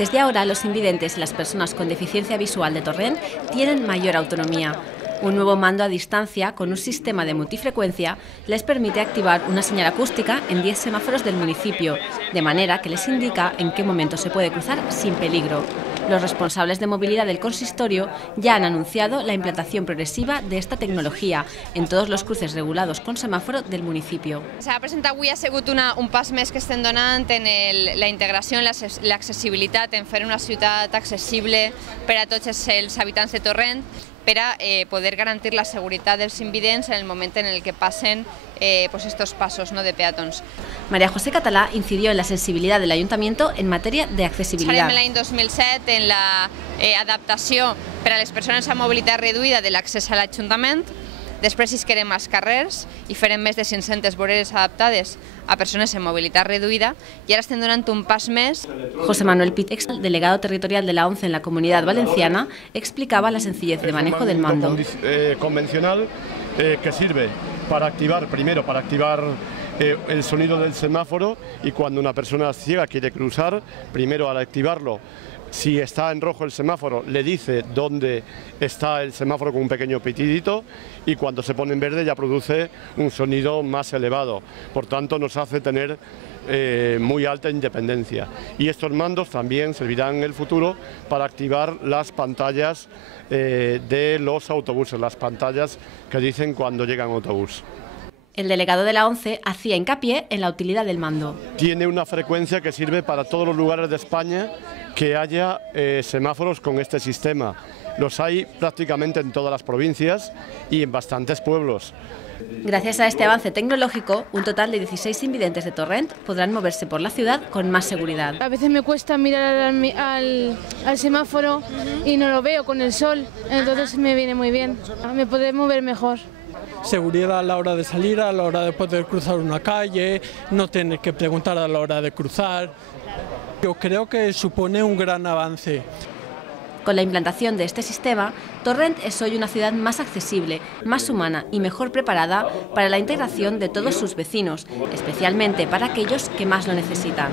Desde ahora, los invidentes y las personas con deficiencia visual de Torrent tienen mayor autonomía. Un nuevo mando a distancia con un sistema de multifrecuencia les permite activar una señal acústica en 10 semáforos del municipio, de manera que les indica en qué momento se puede cruzar sin peligro. Los responsables de movilidad del consistorio ya han anunciado la implantación progresiva de esta tecnología en todos los cruces regulados con semáforo del municipio. S'ha presentat avui ha sigut un pas més que estem donant en la integració, en l'accessibilitat, en fer una ciutat accessible per a tots els habitants de Torrent, per a poder garantir la seguretat dels invidents en el moment en el que passen estos pasos de peatons. María José Catalá incidió en la sensibilidad del ayuntamiento en materia de accesibilidad. Farem l'any 2007 en l'adaptació per a les persones amb mobilitat reduïda de l'accés a l'Ajuntament. Després isquerem als carrers i farem més de 500 voreres adaptades a persones amb mobilitat reduïda y ahora estem donant un pas més. José Manuel Pitex, delegado territorial de la ONCE en la Comunidad Valenciana, explicaba la sencillez de manejo del mando. Convencional que sirve para activar, primero para activar el sonido del semáforo, y cuando una persona ciega quiere cruzar, primero al activarlo, si está en rojo el semáforo, le dice dónde está el semáforo con un pequeño pitidito, y cuando se pone en verde ya produce un sonido más elevado. Por tanto, nos hace tener muy alta independencia. Y estos mandos también servirán en el futuro para activar las pantallas de los autobuses, las pantallas que dicen cuando llega un autobús. El delegado de la ONCE hacía hincapié en la utilidad del mando. Tiene una frecuencia que sirve para todos los lugares de España que haya semáforos con este sistema. Los hay prácticamente en todas las provincias y en bastantes pueblos. Gracias a este avance tecnológico, un total de 16 invidentes de Torrent podrán moverse por la ciudad con más seguridad. A veces me cuesta mirar al semáforo y no lo veo con el sol, entonces me viene muy bien, me podré mover mejor. Seguridad a la hora de salir, a la hora de poder cruzar una calle, no tener que preguntar a la hora de cruzar. Yo creo que supone un gran avance. Con la implantación de este sistema, Torrent es hoy una ciudad más accesible, más humana y mejor preparada para la integración de todos sus vecinos, especialmente para aquellos que más lo necesitan.